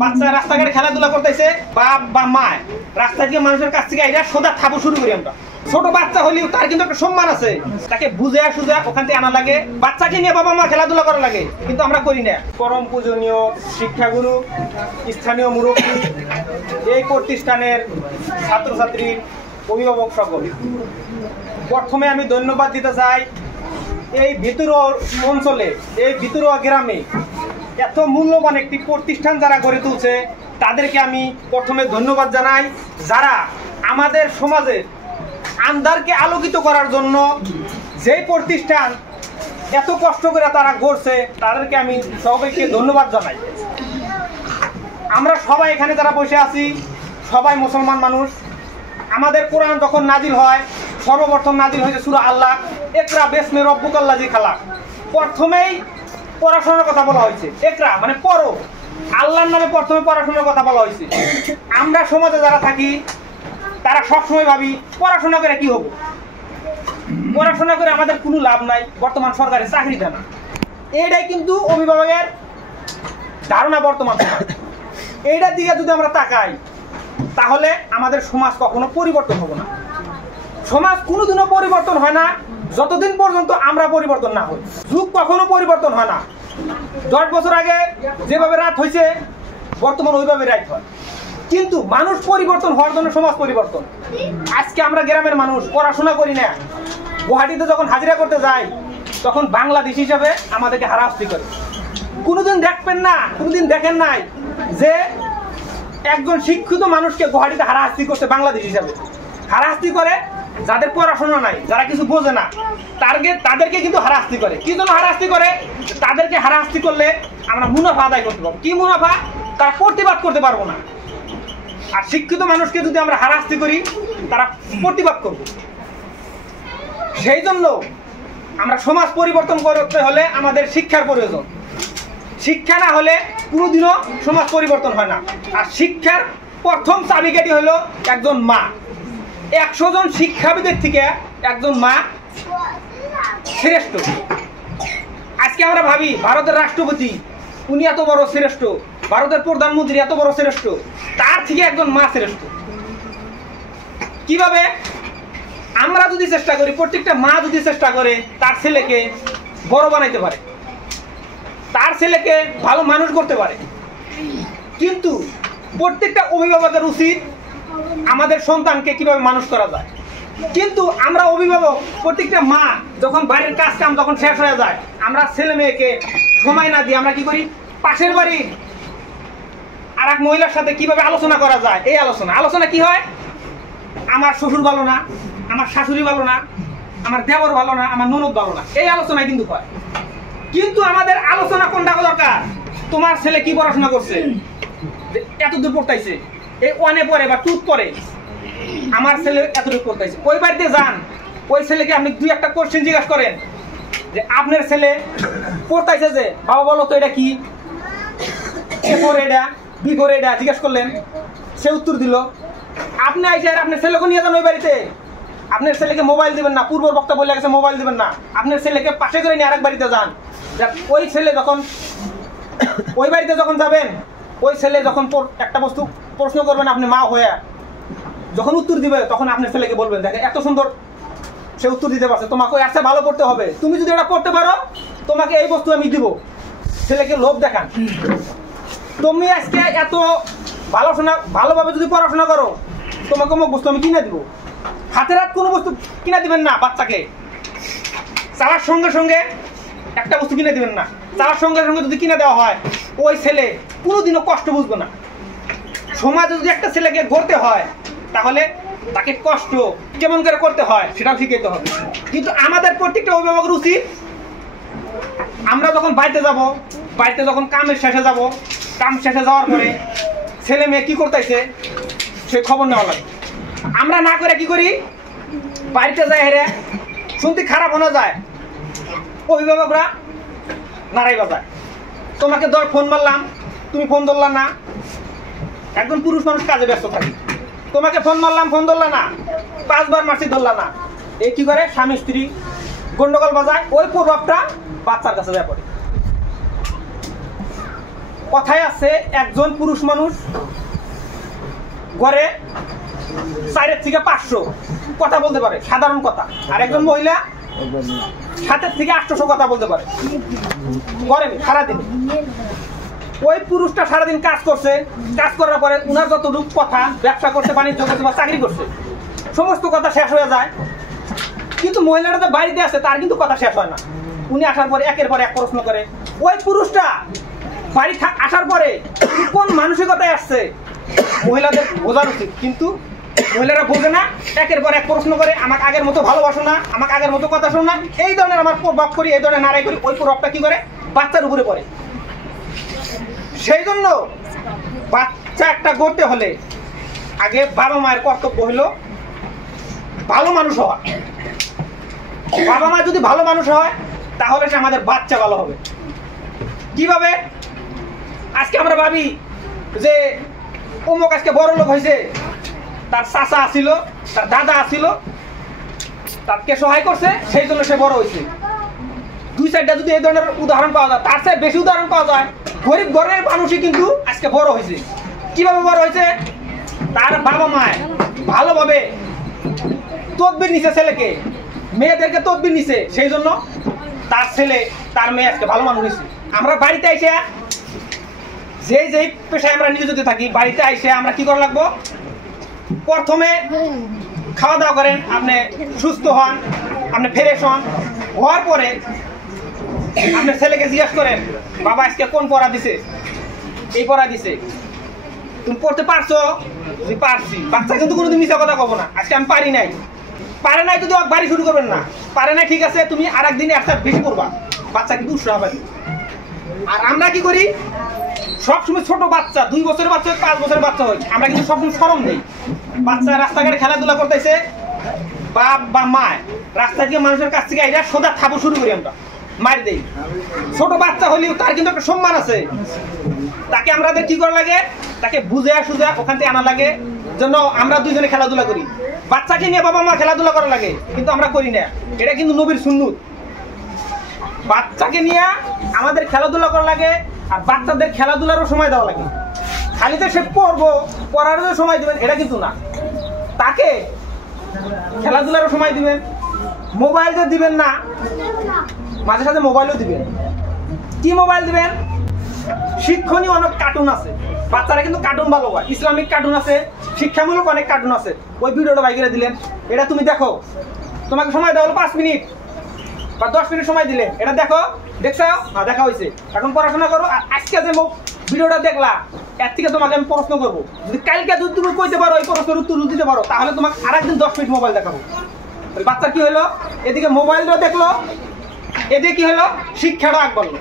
বাচ্চা রাস্তাঘাটে খেলাধুলা করতেছে, বাপ বা মা রাস্তা দিয়ে মানুষের কাছ থেকে এটা সোজা থাবো শুরু করি আমরা। ছোট বাচ্চা হলেও তার কিন্তু একটা সম্মান আছে, তাকে বুঝে সুঝা ওখান থেকে আনা লাগে, বাচ্চাকে নিয়ে বাবা মা খেলাধুলা করা লাগে, কিন্তু আমরা করি না। পরম পূজনীয় শিক্ষাগুরু, স্থানীয় মুরব্বী, এই প্রতিষ্ঠানের ছাত্রছাত্রী, অভিভাবক সকল, প্রথমে আমি ধন্যবাদ দিতে চাই এই ভিতর অঞ্চলে, এই ভিতরুয়া গ্রামে এত মূল্যবান একটি প্রতিষ্ঠান যারা গড়ে তুলছে তাদেরকে আমি প্রথমে ধন্যবাদ জানাই। যারা আমাদের সমাজের আন্ধারকে আলোকিত করার জন্য যেই প্রতিষ্ঠান এত কষ্ট করে তারা গড়ছে তাদেরকে আমি সবাইকে ধন্যবাদ জানাই। আমরা সবাই এখানে যারা বসে আছি সবাই মুসলমান মানুষ। আমাদের কোরআন যখন নাজিল হয় সর্বপ্রথম নাজিল হয়েছে সূরা আল্লাহ, ইকরা বিসমি রাব্বিকাল্লাযী খালাক। প্রথমেই পড়াশোনার কথা বলা হয়েছে, ইকরা মানে পড়ো, আল্লাহর নামে প্রথমে পড়াশোনার কথা বলা হয়েছে। আমরা সমাজে যারা থাকি তারা সবসময় ভাবি পড়াশোনা করে কি হবো, পড়াশোনা করে আমাদের কোনো লাভ নাই, বর্তমান সরকারি চাকরি দেয় না। এইটাই কিন্তু অভিভাবকের ধারণা বর্তমান। এইটার দিকে যদি আমরা তাকাই তাহলে আমাদের সমাজ কখনো পরিবর্তন হবে না। সমাজ কোনোদিনও পরিবর্তন হয় না যতদিন পর্যন্ত আমরা পরিবর্তন না হই। যুগ কখনো পরিবর্তন হয় না। 10 বছর আগে যেভাবে রাত হয়েছে বর্তমান ওইভাবে রাত হয়, কিন্তু মানুষ পরিবর্তন হওয়ার জন্য সমাজ পরিবর্তন। আজকে আমরা গ্রামের মানুষ পড়াশোনা করি না, গুয়াহাটিতে যখন হাজিরা করতে যাই তখন বাংলাদেশ হিসাবে আমাদেরকে হারাহাস্তি করে। কোনোদিন দেখবেন না, কোনোদিন দেখেন নাই যে একজন শিক্ষিত মানুষকে গুয়াহাটিতে হারাহাস্তি করছে বাংলাদেশ হিসাবে। হারাহাস্তি করে যাদের পড়াশোনা নাই, যারা কিছু বোঝে না, তাদেরকে কিন্তু হারাহাস্তি করে। কি জন্য হারাহাস্তি করে? তাদেরকে হারাহাস্তি করলে আমরা মুনাফা আদায় করতে পারবো। কি মুনাফা? তারা প্রতিবাদ করতে পারবো না। আর শিক্ষিত মানুষকে যদি আমরা হারাহাস্তি করি তারা প্রতিবাদ করব। সেই জন্য আমরা সমাজ পরিবর্তন করতে হলে আমাদের শিক্ষার প্রয়োজন। শিক্ষা না হলে কোনোদিনও সমাজ পরিবর্তন হয় না। আর শিক্ষার প্রথম চাবিকাঠি হলো একজন মা। 100 জন শিক্ষাবিদের থেকে একজন মা শ্রেষ্ঠ। আজকে আমরা ভাবি ভারতের রাষ্ট্রপতি উনি এত বড় শ্রেষ্ঠ, ভারতের প্রধানমন্ত্রী এত বড় শ্রেষ্ঠ, তার থেকে একজন মা শ্রেষ্ঠ। কিভাবে? আমরা যদি চেষ্টা করি, প্রত্যেকটা মা যদি চেষ্টা করে তার ছেলেকে বড় বানাইতে পারে, তার ছেলেকে ভালো মানুষ করতে পারে, কিন্তু প্রত্যেকটা অভিভাবকের উচিত আমাদের সন্তানকে কিভাবে মানুষ করা যায়। কিন্তু আমরা অভিভাবক, প্রত্যেকটা মা যখন বাড়ির কাজ কাম যখন শেষ হয়ে যায় আমরা ছেলে মেয়েকে সময় না দিয়ে আমরা কি করি, পাশের বাড়ির আর এক মহিলার সাথে কিভাবে আলোচনা করা যায়, এই আলোচনা কি হয়, আমার শ্বশুর ভালো না, আমার শাশুড়ি ভালো না, আমার দেবর ভালো না, আমার ননদ ভালো না, এই আলোচনায় কিন্তু হয়। কিন্তু আমাদের আলোচনা কোনটা দরকার? তোমার ছেলে কি পড়াশোনা করছে, এতদূর পড়তাইছে, এই 1-এ পড়ে বা 2 পড়ে, আমার ছেলে এতদূর পড়তাইছে। ওই বাড়িতে যান, ওই ছেলেকে আপনি 2-1টা কোশ্চেন জিজ্ঞাসা করেন যে আপনার ছেলে পড়তাইছে যে, বাবা বলো তো এটা কি, এ করে এটা, বি করে এটা, জিজ্ঞাসা করলেন, সে উত্তর দিল। আপনি আইসে আর আপনার ছেলেকে নিয়ে যান ওই বাড়িতে, আপনার ছেলেকে মোবাইল দিবেন না, পূর্ব বক্তা বলে গেছে মোবাইল দিবেন না, আপনার ছেলেকে পাশে করে নিয়ে আরেক বাড়িতে যান। ওই ছেলে যখন ওই বাড়িতে যখন যাবেন, ওই ছেলে যখন একটা বস্তু প্রশ্ন করবেন আপনি মা হয়ে, যখন উত্তর দিবে তখন আপনার ছেলেকে বলবেন দেখে এত সুন্দর সে উত্তর দিতে পারছে, তোমাকে আচ্ছা ভালো পড়তে হবে, তুমি যদি এটা পড়তে পারো তোমাকে এই বস্তু আমি দিব। ছেলেকে লোভ দেখান। তুমি আজকে এত ভালোভাবে যদি পড়াশোনা করো তোমাকে অমুক বস্তু আমি কিনে দিব। হাতের হাত কোনো বস্তু কিনে দিবেন না বাচ্চাকে। চাওয়ার সঙ্গে সঙ্গে একটা বস্তু কিনে দিবেন না। চাওয়ার সঙ্গে সঙ্গে যদি কিনে দেওয়া হয় ওই ছেলে কোনোদিনও কষ্ট বুঝবে না। সমাজে যদি একটা ছেলেকে গড়তে হয় তাহলে তাকে কষ্ট কেমন করে করতে হয় সেটাও শিখাইতে হবে। কিন্তু আমাদের প্রত্যেকটা অভিভাবকের উচিত, আমরা যখন বাড়িতে যাব, বাড়িতে যখন কামের শেষে যাব, কাম শেষে যাওয়ার পরে ছেলে মেয়ে কি করতেছে সে খবর নেওয়া লাগে। আমরা না করে কি করি, বাড়িতে যাই হেরে শুনতে খারাপ হয়ে যায়, অভিভাবকরা নাড়াই বাজায়। তোমাকে ফোন মারলাম, তুমি ফোন ধরলা না। একজন পুরুষ মানুষ কাজে ব্যস্ত থাকে, তোমাকে ফোন মারলাম ফোন ধরলা না, 5 বার মারছি ধরলা না। এই কি করে স্বামী স্ত্রী গন্ডগোল বাজায়, ওই প্রভাবটা বাচ্চার কাছে যায় পড়ে। কথায় আছে একজন পুরুষ মানুষ গড়ে 4 থেকে 500 কথা বলতে পারে সাধারণ কথা, আর একজন মহিলা 7 থেকে 800 কথা বলতে পারে গড়ে সারাদিন। ওই পুরুষটা সারাদিন কাজ করছে, কাজ করার পরে উনার যতটুকু কথা, ব্যবসা করছে, বাণিজ্য করছে বা চাকরি করছে, সমস্ত কথা শেষ হয়ে যায়। কিন্তু মহিলাটা যে বাড়িতে আছে তার কিন্তু কথা শেষ হয় না। উনি আসার পরে একের পর এক প্রশ্ন করে। ওই পুরুষটা বাড়ি আসার পরে কোন মানসিকতায় আসছে মহিলাদের বোঝার উচিত, কিন্তু মহিলারা বোঝে না, একের পর এক প্রশ্ন করে, আমাকে আগের মতো ভালোবাসো না, আমাকে আগের মতো কথা শোনো না, এই ধরনের আমার প্রভাব করি, এই ধরনের নাড়াই করি। ওই প্রভাবটা কি করে বাচ্চার উপরে পড়ে। সেই জন্য বাচ্চা একটা গড়তে হলে আগে বাবা মায়ের কর্তব্য হলো ভালো মানুষ হওয়া। বাবা মা যদি ভালো মানুষ হয় তাহলে সে আমাদের বাচ্চা ভালো হবে। কিভাবে? আজকে আমরা ভাবি যে অমুক আজকে বড় লোক হয়েছে, তার চাচা আসিল, তার দাদা আসিল, তাকে সহায় করছে, সেই জন্য সে বড় হয়েছে। 2-4টা যদি এই ধরনের উদাহরণ পাওয়া যায়, তার চেয়ে বেশি উদাহরণ পাওয়া যায় গরিব ঘরের মানুষই কিন্তু আজকে বড় হয়েছে। কিভাবে বড় হয়েছে? তার বাবা মায় ভালোভাবে তদবির নিছে, ছেলেকে মেয়েদেরকে তদবির নিছে, সেই জন্য তার ছেলে তার মেয়ে আজকে ভালো মানুষ হয়েছে। আমরা বাড়িতে এসে যেই পেশায় আমরা নিয়োজিত থাকি, বাড়িতে এসে আমরা কি করা লাগবো? প্রথমে খাওয়া দাওয়া করেন, আপনি সুস্থ হন, আপনি ফ্রেশ হন, হওয়ার পরে আপনার ছেলেকে জিজ্ঞেস করেন, বাবা আজকে কোন পড়া দিছে? এই পড়া দিছে, তুমি পড়তে পারছো? তুমি পারছি। বাচ্চা কিন্তু কোনোদিন মিথ্যা কথা কব না, আজকে আমি পারি নাই। পারে নাই যদি বাড়ি শুরু করবেন না, পারে নাই ঠিক আছে, তুমি আর একদিন একটা বেশি করবা, বাচ্চা কিন্তু উৎসাহ পাবে। আর আমরা কি করি? সবসময় ছোট বাচ্চা, 2 বছরের বাচ্চা, 5 বছরের বাচ্চা হয়, আমরা কিন্তু সবসময় শরম নেই। বাচ্চা রাস্তাঘাটে খেলাধুলা করতেছে, বাপ বা মা রাস্তা দিয়ে মানুষের কাছ থেকে এটা সোজা থাবো শুরু করি, আমরা মার দেই। ছোট বাচ্চা হলেও তার কিন্তু একটা সম্মান আছে, তাকে আমাদের কি করা লাগে? তাকে বুঝে সুঝে ওখান থেকে আনা লাগে, জন্য আমরা দুইজনে খেলাধুলা করি। বাচ্চাকে নিয়ে বাবা মা খেলাধুলা করা লাগে, কিন্তু আমরা করি না। এটা কিন্তু নবীর সুন্নত। বাচ্চাকে নিয়ে আমাদের খেলাধুলা করা লাগে, আর বাচ্চাদের খেলাধুলারও সময় দেওয়া লাগে। খালি তো সে পড়বো, পড়ারও সময় দিবেন এটা কিন্তু না, তাকে খেলাধুলারও সময় দিবেন। মোবাইল যে দিবেন না, মাঝে সাথে মোবাইলও দিবেন। কি মোবাইল দিবেন? শিক্ষণীয় অনেক কার্টুন আছে, বাচ্চারা কিন্তু কার্টুন ভালো হয়, ইসলামিক কার্টুন আছে, শিক্ষামূলক অনেক কার্টুন আছে। ওই ভিডিওটা বাই করে দিলেন, এটা তুমি দেখো, তোমাকে সময় দেওয়া হলো 5 মিনিট বা 10 মিনিট সময় দিলে, এটা দেখো, দেখছো? হ্যাঁ দেখা হয়েছে, এখন পড়াশোনা করো। আর আজকে যে ভিডিওটা দেখলা, এর থেকে তোমাকে আমি প্রশ্ন করবো, যদি কালকে যদি তুমি কইতে পারো, এই প্রশ্নের উত্তর দিতে পারো, তাহলে তোমাকে আরেকদিন 10 মিনিট মোবাইল দেখাবো। বাচ্চা কি হলো? এদিকে মোবাইলটা দেখলো, এদিকে কি হলো? শিক্ষাটা আগ বাড়লো।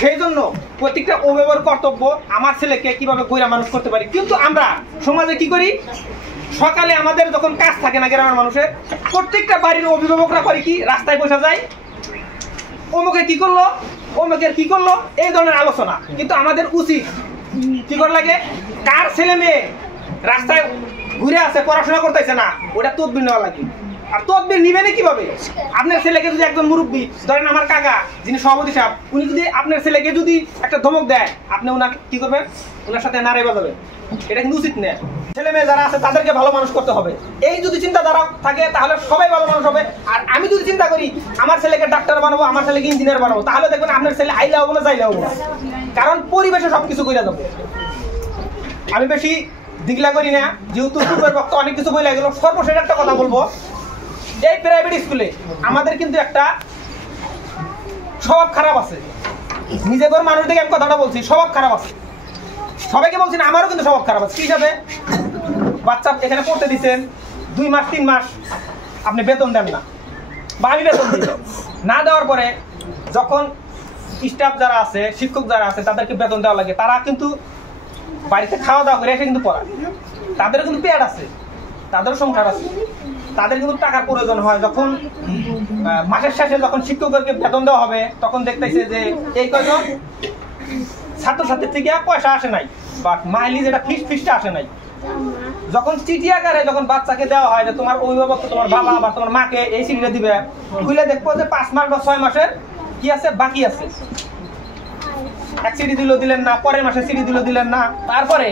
সেই জন্য প্রত্যেকটা অভিভাবকের কর্তব্য আমার ছেলেকে কিভাবে গইরা মানুষ করতে পারি। কিন্তু আমরা সমাজে কি করি? সকালে আমাদের যখন কাজ থাকে না গ্রামের মানুষের, প্রত্যেকটা বাড়ির অভিভাবকরা করে কি? রাস্তায় বসে যায়, অমুকে কি করলো, অমুকের কি করলো, এই ধরনের আলোচনা। কিন্তু আমাদের উচিত কি করা লাগে? কার ছেলে মেয়ে রাস্তায় ঘুরে আছে, পড়াশোনা করতেছে না, ওটা তদবির নেওয়া লাগে। আর তদবির নিবেন কিভাবে? আপনার ছেলেকে যদি একজন মুরব্বী, ধরেন আমার কাকা যিনি সভাপতি সাহেব, উনি যদি আপনার ছেলেকে যদি একটা ধমক দেয়, আপনি ওনাকে কি করবেন? ওনার সাথে নাড়াই বাজাবেন, এটা কিন্তু উচিত না। ছেলে মেয়ে যারা আছে তাদেরকে ভালো মানুষ করতে হবে, এই যদি চিন্তাধারা থাকে তাহলে সবাই ভালো মানুষ হবে। আর আমি যদি চিন্তা করি আমার ছেলেকে ডাক্তার বানাবো, আমার ছেলেকে ইঞ্জিনিয়ার বানাবো, তাহলে দেখবেন আপনার ছেলে আইলে হবো না, যাইলে হবো না, কারণ পরিবেশে সবকিছু করে যাবো। আমি বেশি দিগলা করি না, যেহেতু পূর্বের বক্তা অনেক কিছু বলে গেল। সর্বশেষ একটা কথা বলবো, এই প্রাইভেট স্কুলে আমাদের কিন্তু একটা স্বভাব খারাপ আছে। নিজেদের মানুষ থেকে আমি কথাটা বলছি, স্বভাব খারাপ আছে, সবাইকে বলছি না, আমারও কিন্তু স্বভাব খারাপ আছে। কি হিসাবে? বাচ্চা এখানে পড়তে দিচ্ছেন 2 মাস 3 মাস, আপনি বেতন দেন না, বা আমি বেতন দিই না, দেওয়ার পরে যখন স্টাফ যারা আছে, শিক্ষক যারা আছে, তাদেরকে বেতন দেওয়া লাগে, তারা কিন্তু বাড়িতে খাওয়া দাওয়া করে এসে কিন্তু পড়ায়। তাদের কিন্তু পেট আছে, তাদেরও সংসার আছে, তাদের কিন্তু টাকার প্রয়োজন হয়। যখন মাসের শেষে যখন শিক্ষকদেরকে বেতন দেওয়া হবে, তখন দেখতেছে যে এই কয়জন ছাত্রছাত্রীর থেকে পয়সা আসে নাই, বা মাইলি যেটা ফিসটা আসে নাই। যখন চিঠি আকারে যখন বাচ্চাকে দেওয়া হয় যে তোমার অভিভাবক, তোমার বাবা বা তোমার মাকে এই চিঠিটা দিবে, খুলে দেখবো যে 5 মাস বা 6 মাসের কি আছে, বাকি আছে। এক সিডি দিলেন না, পরের মাসে সিডি দিলেন না। তারপরে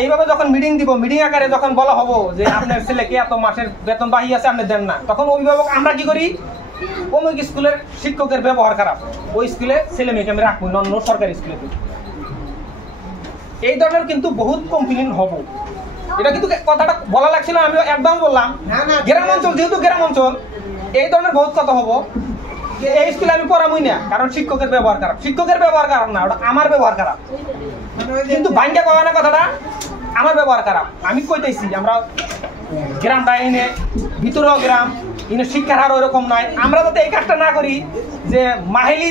এইভাবে যখন মিটিং দিব, মিটিং আকারে যখন বলা হবো যে আপনার ছেলেকে এত মাসের বেতন বাহি আছে আপনি দেন না, তখন অভিভাবক আমরা কি করি, অমুক স্কুলের শিক্ষকের ব্যবহার খারাপ, ওই স্কুলে ছেলে মেয়েকে আমি রাখবো না, অন্য সরকারি স্কুলে। এই ধরনের কিন্তু বহুত কমপ্লেইন হবো। এটা কিন্তু কথাটা বলা লাগছিল, আমি একদম বললাম গ্রাম অঞ্চল, যেহেতু গ্রাম অঞ্চল এই ধরনের বহুত কথা হবো। এই স্কুলে আমি পড়াবই না, কারণ শিক্ষকের ব্যবহার খারাপ। শিক্ষকের ব্যবহার খারাপ না, ওটা আমার ব্যবহার খারাপ। কিন্তু ভাঙ্গা কওয়া না কথাটা, আমার ব্যবহার খারাপ। আমি কইতেছি আমরা গ্রামটা এনে ভিতরেও গ্রাম, এনে শিক্ষার হার ওইরকম নাই। আমরা যাতে এই কাজটা না করি যে মাহিলি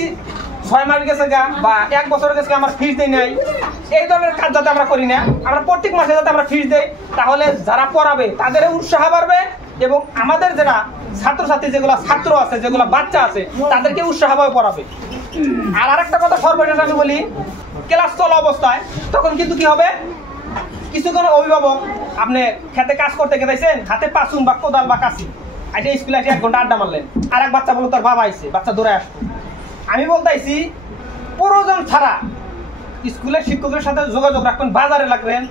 6 মাস গেছে গা বা 1 বছর গেছে আমার ফিস দেই নাই, এই ধরনের কাজ যাতে আমরা করি না। আমরা প্রত্যেক মাসে যাতে আমরা ফিস দেই, তাহলে যারা পড়াবে তাদের উৎসাহ বাড়বে এবং আমাদের যারা ছাত্রছাত্রী যেগুলো ছাত্র আছে, যেগুলো বাচ্চা আছে, তাদেরকে উৎসাহভাবে পড়াবে। আর আরেকটা কথা সর্বশেষ আমি বলি, ক্লাস চলা অবস্থায় তখন কিন্তু কি হবে, কিছু কোনো অভিভাবক আপনি খেতে কাজ করতে গেছেন, হাতে পাসুন বা কোদাল বা কাশি, আইসে স্কুলে এসে 1 ঘন্টা আড্ডা মারলেন, আর এক বাচ্চা বলো তার বাবা আইছে, বাচ্চা দৌড়ে আসবে। আমি বলতেছি প্রয়োজন ছাড়া স্কুলের শিক্ষকের সাথে যোগাযোগ রাখবেন, বাজারে লাগবেন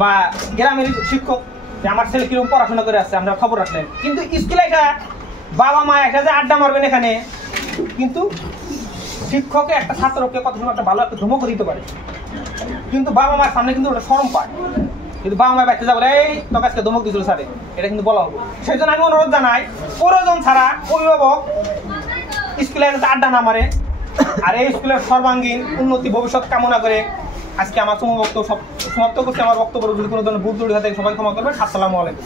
বা গ্রামের শিক্ষক যে আমার ছেলে কিরকম পড়াশোনা করে আসছে আমরা খবর রাখলেন। কিন্তু স্কুলে এটা বাবা মা একটা যে আড্ডা মারবেন এখানে, কিন্তু শিক্ষকে একটা ছাত্রকে কত সময় একটা ভালো একটা ধমক দিতে পারে, কিন্তু বাবা মার সামনে কিন্তু ওটা শরম পায়। কিন্তু বাবা মা বাড়িতে যাবো এই তোকে আজকে ধমক দিয়েছিল স্যারে, এটা কিন্তু বলা হবো। সেই জন্য আমি অনুরোধ জানাই, প্রয়োজন ছাড়া অভিভাবক স্কুলে আড্ডা না মারে। আর এই স্কুলের সর্বাঙ্গীন উন্নতি ভবিষ্যৎ কামনা করে আজকে আমার সমাপ্ত করছি। আমার বক্তব্য যদি কোনো ধরনের ভুল ত্রুটি থাকে সবাই ক্ষমা করবেন। আসসালামু আলাইকুম।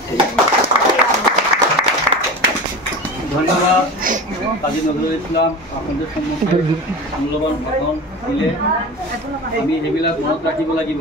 ধন্যবাদ কাজী নজরুল ইসলাম, আপনাদের সম্মুখে মূল্যবান ভাষণ দিলে। আমি এইবিলাক মনত ৰাখিব লাগিব।